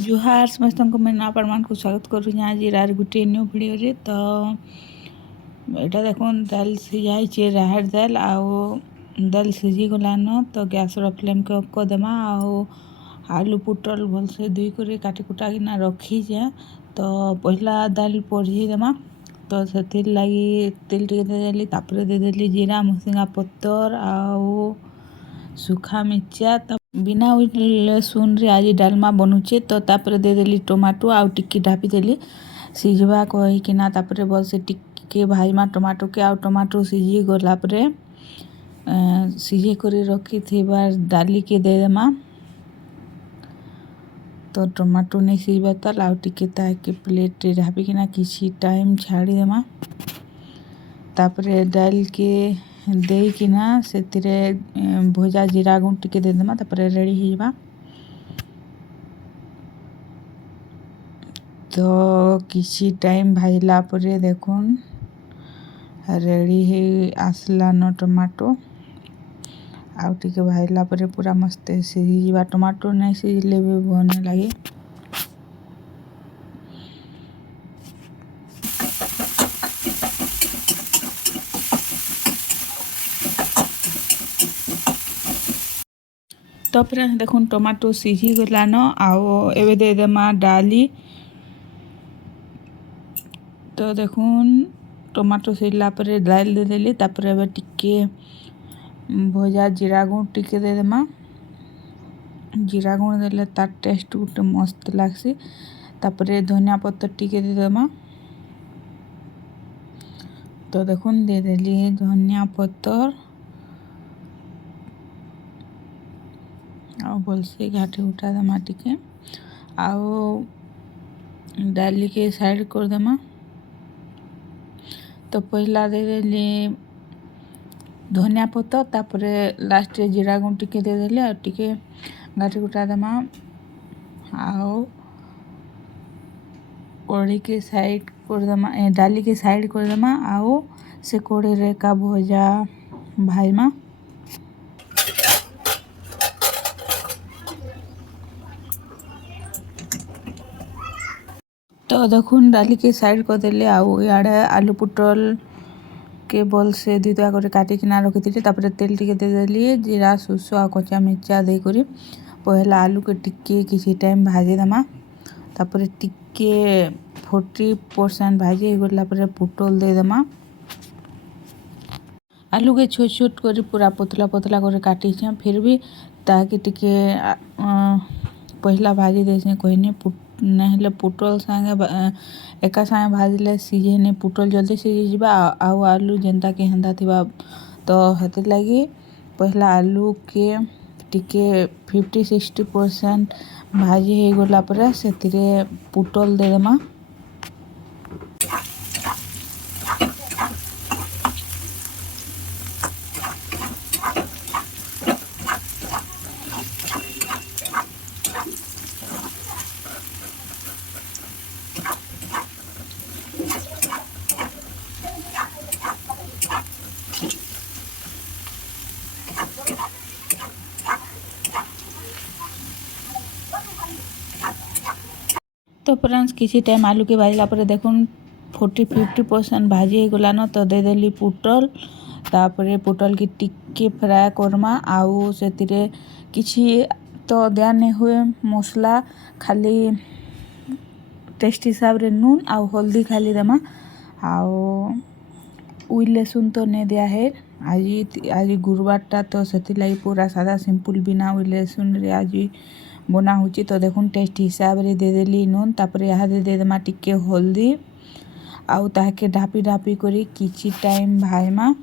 जुहार समस्त को मैं ना प्रमाण को स्वागत करूँ आज यार गोटे न्यू भिडियो रे। तो यहाँ देखो दाल सीझाई राहड़ दाल आउ दाल सीझी गलान। तो गैस फ्लेम के ऑफ कर देमा आलू पुटल भलसे धुई कर काटी कुटा किना रखी जा। तो पहला दाल पढ़ी देमा। तो से लगी तेल टे देदेली तापर देदेली जीरा मसिंगा पत्तर आउ सुखा मिर्चा। तो बिना लहसुन रे आज डालमा बनुचे। तो तापर देदेली टमाटो आउ टिक्की ढापी देली सीझवा कहीकिना तापर भलसे टिक्के भाजमा टमाटो के आउ टमाटो सीझी गला परे सीझे कर रखी थी दाली के देदेमा। तो टमाटो नहीं सीझा तल आउ टिके ताके प्लेट रे ढापी किना किसी टाइम छाड़ी देमा। तापर दाल के देकिना से भजा जीरा गुण टिके देदेमा तापर रेडी होइबा। तो किसी टाइम भाजला परे देखुन रेडी है आसला न टमाटो आउ टिके भाजला परे पूरा मस्त सीझा। टमाटो नहीं सीझले भी भल लगे। तो फ्रेंड्स देखुन टमाटो सीझी गलान आउ एबे दे देमा डाली। तो देखुन टमाटो सीझला परे दाल दे देली तापर एबे टिके भजा जीरा गुण टिके दे देमा। जीरा गुण देले तार टेस्ट गोटे मस्त लागसी। तापर धनिया पत्तर टिके दे देमा। तो देखुन दे देली धनिया पत्तर आउ भलसे घाटी उठा देमा टिके आउ डाली के साइड कर देमा। तो पहला दे देली धनिया पत्तर तापर लास्ट जीरा गुण टिके दे देली और टिके घाटी उठा देमा आउ कढ़ी के साइड कर देमा डाली के साइड कर देमा आउ से कढ़ी रे का भजा भाजमा। तो देखुन डाली के साइड कर देले आउ याडे आलू पुटल के बल से दुईटा कर काटी किना रखी थी। तापर तेल टिके दे देली जीरा सुसो आ कच्चा मिर्चा दे करी पहला आलू के टिके किसी टाइम भाजी देमा। तापर टिके 40% भाजी गला पर पुटल दे देमा। आलू के छोट छोट करी पूरा पतला पतला कर काटी छे फिर भी ताकि टिके पहला भाजी देछे कहने नहले पुटल संगे एका संगे भाजले सीझे नहीं पुटल जल्दी सीझी जिबा आउ आलू जेनता के हेंदा थिबा। तो हेतिर लगी पहला आलू के टिके 50-60% भाजी हो गला पर से पुटल दे देमा। तो फ्रेंड्स किसी टाइम आलू के भाजला पर देखुन 40-50% भाजी गलान। तो दे देली पुटल तापर पुटल की टिक्के फ्राए करमा आउ से किसी तो दिया नहीं हुए मसला खाली टेस्ट हिसाब रे नून आउ हल्दी खाली देमा आउ उई लहसुन तो नहीं दिया है। आज गुरुवार तो से लगी पूरा सादा सिंपल बिना उई लहसुन रे आज बना होची। तो देखुन टेस्ट हिसाब रे दे देली नून तापर यहाँ दे देमा टिके हल्दी आउ ताके ढापी ढापी करी किछि टाइम भाजमा।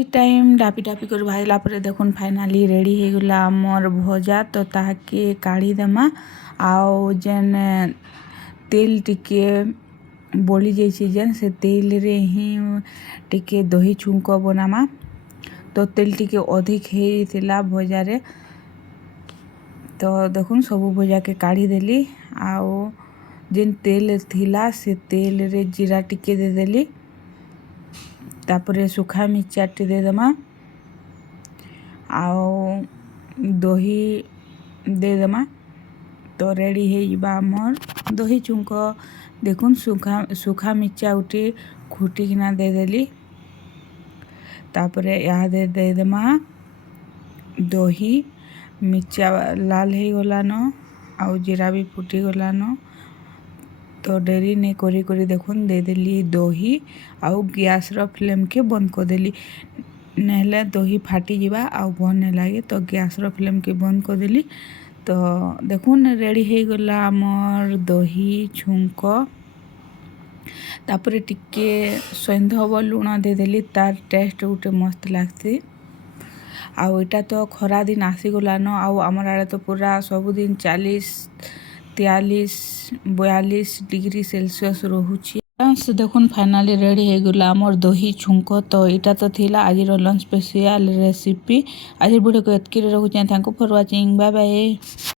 କିଛି ଟାଇମ୍ ଡାପି ଡାପି କରି ଭାଜିଲା ପରେ ଦେଖୁନ୍ ଫାଇନାଲି ରେଡ଼ି ହେଇଗଲା ଆମର ଭଜା। ତ ତାହାକେ କାଢ଼ିଦେମା ଆଉ ଯେନ୍ ତେଲ ଟିକେ ବଳି ଯାଇଛେ ଯେନ୍ ସେ ତେଲରେ ହିଁ ଟିକେ ଦହି ଛୁଙ୍କ ବନାମା। ତ ତେଲ ଟିକେ ଅଧିକ ହେଇଥିଲା ଭଜାରେ। ତ ଦେଖୁନ୍ ସବୁ ଭଜାକେ କାଢ଼ିଦେଲି ଆଉ ଯେନ୍ ତେଲ ଥିଲା ସେ ତେଲରେ ଜିରା ଟିକେ ଦେଇଦେଲି। ତାପରେ ସୁଖା ମିର୍ଚାଟେ ଦେଇଦେମା ଆଉ ଦହି ଦେଇଦେମା। ତ ରେଡ଼ି ହେଇଯିବା ଆମର୍ ଦହି ଛୁଙ୍କ। ଦେଖୁନ୍ ସୁଖା ମିର୍ଚା ଗୁଟେ ଘୁଟିକିନା ଦେଇଦେଲି। ତାପରେ ଇହାଦେ ଦେଇଦେମା ଦହି। ମିର୍ଚା ଲାଲ ହେଇଗଲାନ ଆଉ ଜିରା ବି ଫୁଟିଗଲାନ। ତ ଡେରି ନେଇ କରି କରି ଦେଖୁନ୍ ଦେଇଦେଲି ଦହି ଆଉ ଗ୍ୟାସ୍ର ଫ୍ଲେମ୍କେ ବନ୍ଦ କରିଦେଲି। ନେହେଲେ ଦହି ଫାଟିଯିବା ଆଉ ଭଲ ନାଇଁ ଲାଗେ। ତ ଗ୍ୟାସ୍ର ଫ୍ଲେମ୍କେ ବନ୍ଦ କରିଦେଲି। ତ ଦେଖୁନ୍ ରେଡ଼ି ହେଇଗଲା ଆମର୍ ଦହି ଛୁଙ୍କ। ତାପରେ ଟିକେ ସୈନ୍ଧବ ଲୁଣ ଦେଇଦେଲି, ତାର ଟେଷ୍ଟ ଗୋଟେ ମସ୍ତ ଲାଗ୍ସି। ଆଉ ଏଇଟା ତ ଖରା ଦିନ ଆସିଗଲାନ ଆଉ ଆମର ଆଡ଼େ ତ ପୁରା ସବୁଦିନ 40, 43, 42 ଡିଗ୍ରୀ ସେଲସିୟସ୍ ରହୁଛି। ଦେଖୁନ୍ ଫାଇନାଲି ରେଡ଼ି ହେଇଗଲା ଆମର ଦହି ଛୁଙ୍କ। ତ ଏଇଟା ତ ଥିଲା ଆଜିର ଲଞ୍ଚ ସ୍ପେସିଆଲ ରେସିପି। ଆଜିର ଭିଡ଼ିଓକୁ ଏତ୍କିରେ ରଖୁଛେଁ। Thank for watching. Bye bye.